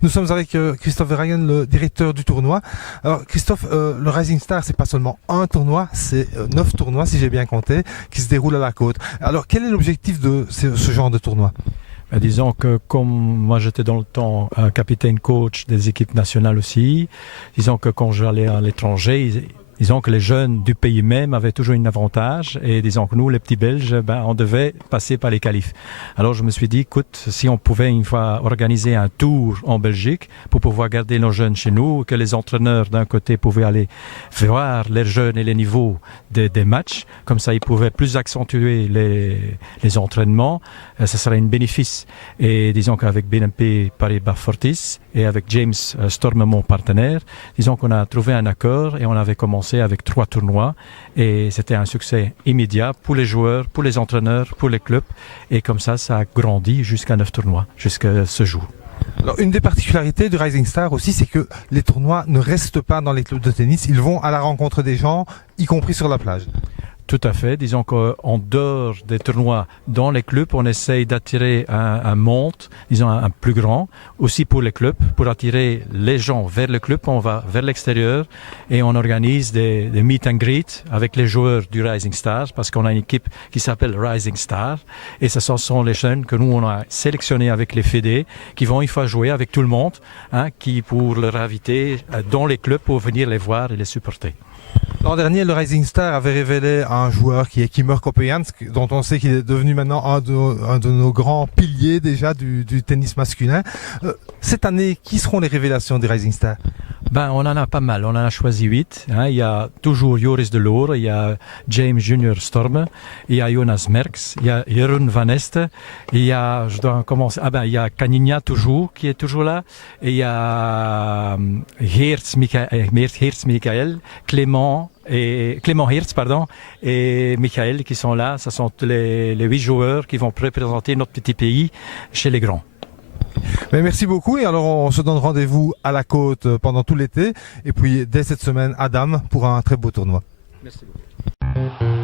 Nous sommes avec Christophe Verhagen, le directeur du tournoi. Alors Christophe, le Rising Star, c'est pas seulement un tournoi, c'est 9 tournois si j'ai bien compté, qui se déroulent à la côte. Alors quel est l'objectif de ce genre de tournoi? Disons que comme moi j'étais dans le temps capitaine coach des équipes nationales aussi, disons que quand j'allais à l'étranger, disons que les jeunes du pays même avaient toujours un avantage et disons que nous, les petits Belges, on devait passer par les qualifs. Alors je me suis dit, écoute, si on pouvait une fois organiser un tour en Belgique pour pouvoir garder nos jeunes chez nous, que les entraîneurs d'un côté pouvaient aller voir les jeunes et les niveaux des matchs, comme ça ils pouvaient plus accentuer les entraînements, ça serait un bénéfice. Et disons qu'avec BNP Paribas Fortis et avec James Storm, mon partenaire, disons qu'on a trouvé un accord et on avait commencé avec 3 tournois et c'était un succès immédiat pour les joueurs, pour les entraîneurs, pour les clubs et comme ça a grandi jusqu'à 9 tournois, jusqu'à ce jour. Alors, une des particularités du Rising Star aussi, c'est que les tournois ne restent pas dans les clubs de tennis, ils vont à la rencontre des gens, y compris sur la plage. Tout à fait. Disons qu'en dehors des tournois, dans les clubs, on essaye d'attirer un monde, disons un plus grand, aussi pour les clubs, pour attirer les gens vers le club. On va vers l'extérieur et on organise des meet and greet avec les joueurs du Rising Star parce qu'on a une équipe qui s'appelle Rising Star et ce sont les jeunes que nous on a sélectionnés avec les fédés qui vont une fois jouer avec tout le monde, qui pour leur inviter dans les clubs pour venir les voir et les supporter. L'an dernier, le Rising Star avait révélé un joueur qui est Kimmer Coppejans, dont on sait qu'il est devenu maintenant un de nos grands piliers déjà du tennis masculin. Cette année, qui seront les révélations du Rising Star? On en a pas mal, on en a choisi 8. Il y a toujours Joris de Loor, il y a James Junior Storm, il y a Jonas Merckx, il y a Jeroen Van Est, il y a, je dois commencer, il y a Canigna toujours, qui est toujours là, et il y a Hertz Michael, Clément Hertz, et Michael qui sont là. Ce sont les 8 joueurs qui vont représenter notre petit pays chez les grands. Mais merci beaucoup et alors on se donne rendez-vous à la côte pendant tout l'été et puis dès cette semaine à Dame pour un très beau tournoi. Merci beaucoup.